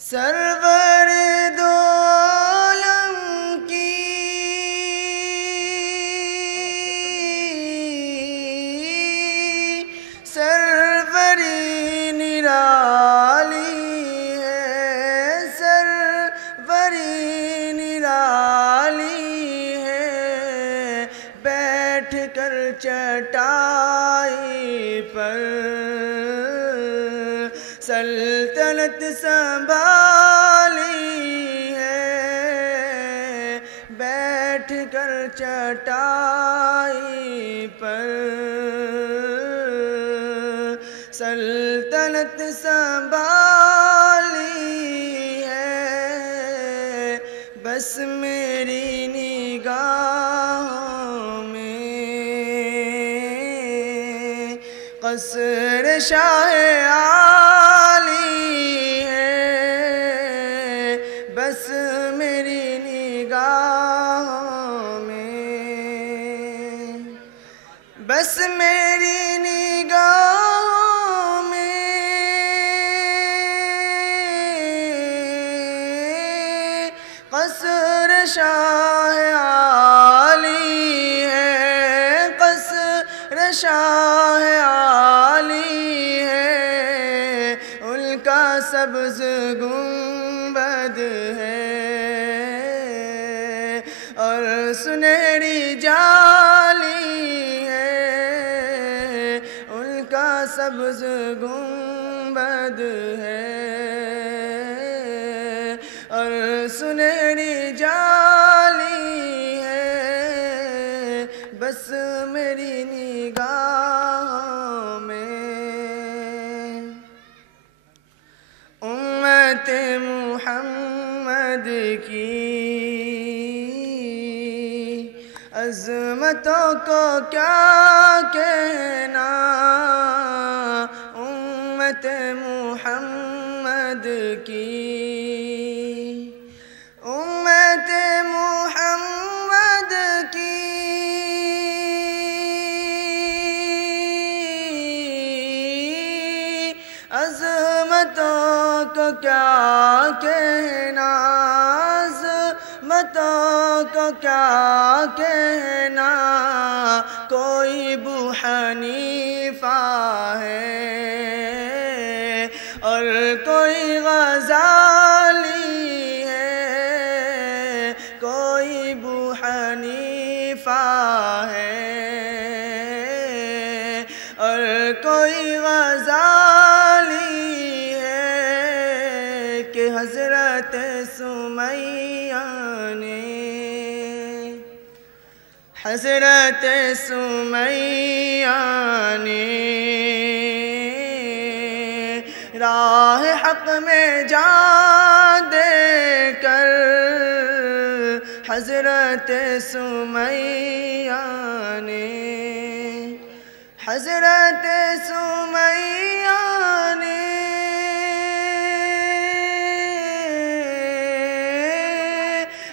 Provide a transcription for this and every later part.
سرور دو عالم کی سروری نرالی ہے، سروری نرالی ہے، بیٹھ کر چٹائی پر سلطنت سنبھالی ہے، بیٹھ کر چٹائی پر سلطنت سنبھالی ہے، بس میری نگاہوں میں قصر شاہ عالی ہے، بس میری نگاہوں میں، بس میری نگاہوں میں قصر شاہ عالی ہے، قصر شاہ عالی ہے، ان کا سبز گنبد ہے اور سنہری جالی ہے، ان کا سبز گنبد ہے اور سنہری جالی ہے، بس میری نگاہوں میں امت محمد کی عظمتوں کو کیا کہنا، امت محمد کی، امت محمد کی عظمتوں کو کیا کہنا، عظمتوں کو کیا کہنا، کوئی ابو حنیفہ ہے اور کوئی غزالی ہے، کوئی ابو حنیفہ ہے اور کوئی غزالی ہے، کہ حضرت سمیہ نے، حضرت سمیہ نے راہ حق میں جان دے کر، حضرت سمیہ نے، حضرت سمیہ نے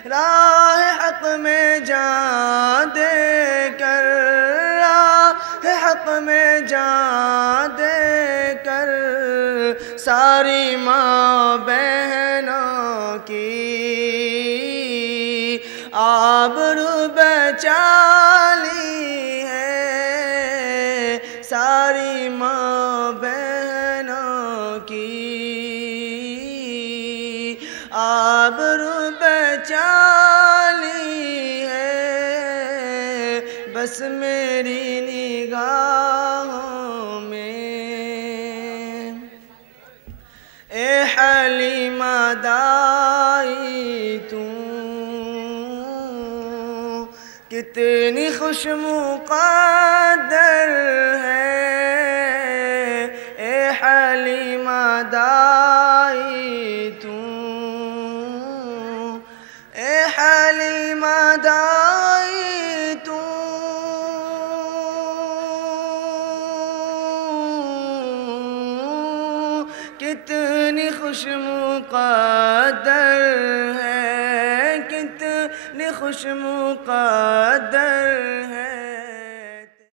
راہ حق میں جان دے کر، راہ حق میں جان دے کر، ساری ماں بہنوں کی آبرو بچالی ہے، ساری ماں بہنوں کی آبرو بچالی ہے، بس میری نگاہوں میں اے حلیمہ دائی تو کتنی خوش مقدر ہے، اے حلیمہ دائی تو، اے حلیمہ دائی تو کتنی خوش مقدر ہے، کتنی خوش مقدر ہے،